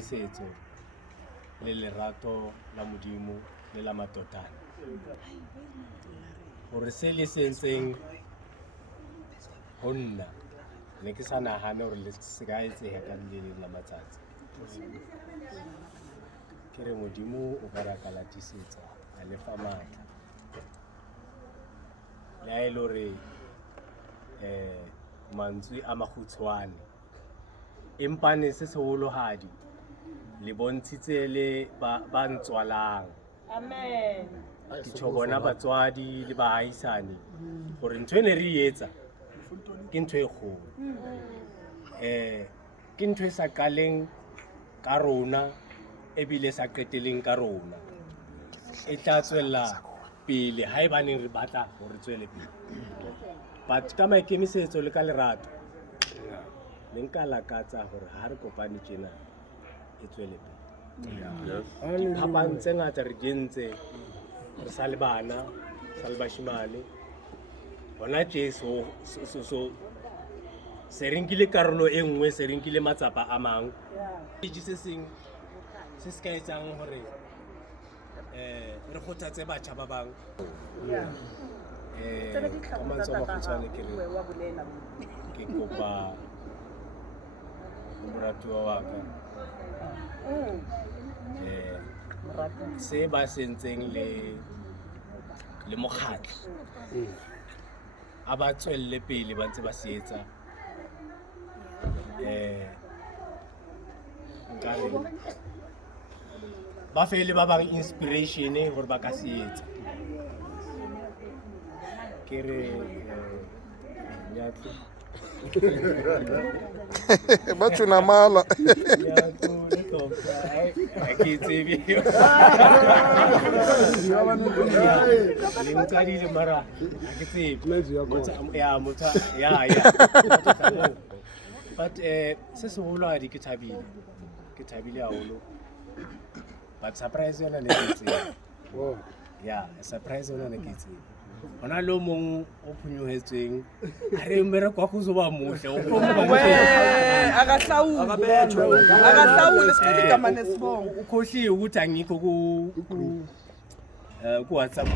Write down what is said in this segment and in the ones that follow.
setso le lerato la modimo le la matotana gore se le sentseng go nna ne ke sa nagane gore le se ka etsega ka le la matsatsi ke re modimo o ka raka latisetsa a lefa maatla le a ile gore mantswe a magutshwane empane se seholohadi le bontshitse le ba ntswalang Amen. ke tshobona batswadi le baahisane gore ntwe ne re etsa ke ntwe e kgolo ke ntwe sa kaleng ka rona e bile sa qeteleng ka rona e tla tswella pele ha e baneng re batla gore tswele pele but ka maikemisetso le ka lerato le nka lakatsa gore ha re kopane tjena e tswele pele diphapang tse ngata re dintse re sa le bana sa le bashimane bona Jesu se re nkile karolo e nngwe se re nkile matsapa a mang se seng se se ka etsang gore re kgothatse batjha ba bang ka mantswe a makgutshwane ke kopa moratuwa wa ka se ba sentseng le mokgatlo a ba tswelle pele ba ntse ba se etsa nkare ba fele ba bang inspiration gore ba ka se etsa ke re nyatlo ba tshuna mala ke tsebe le mara ke tsebe ya motho ya but se se holwadi ke thabile haholo but surprise yona ne ke tsebe ya surprise yona ne ke tsebe hona lo mong o phunyohetsweng a re mmere kwa go zoba mohle o akahlawule sikele igama nesibongo ukhohliwe ukuthi angikho ku WhatsApp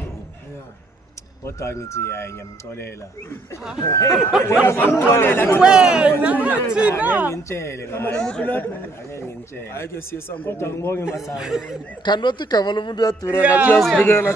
kodwa ngithi hayi ngiyamxolela wena thina ngintshele Ake siyesa kodwa ngibonge masango kanothi igama lomuntu uyadura ngathi uyazivikela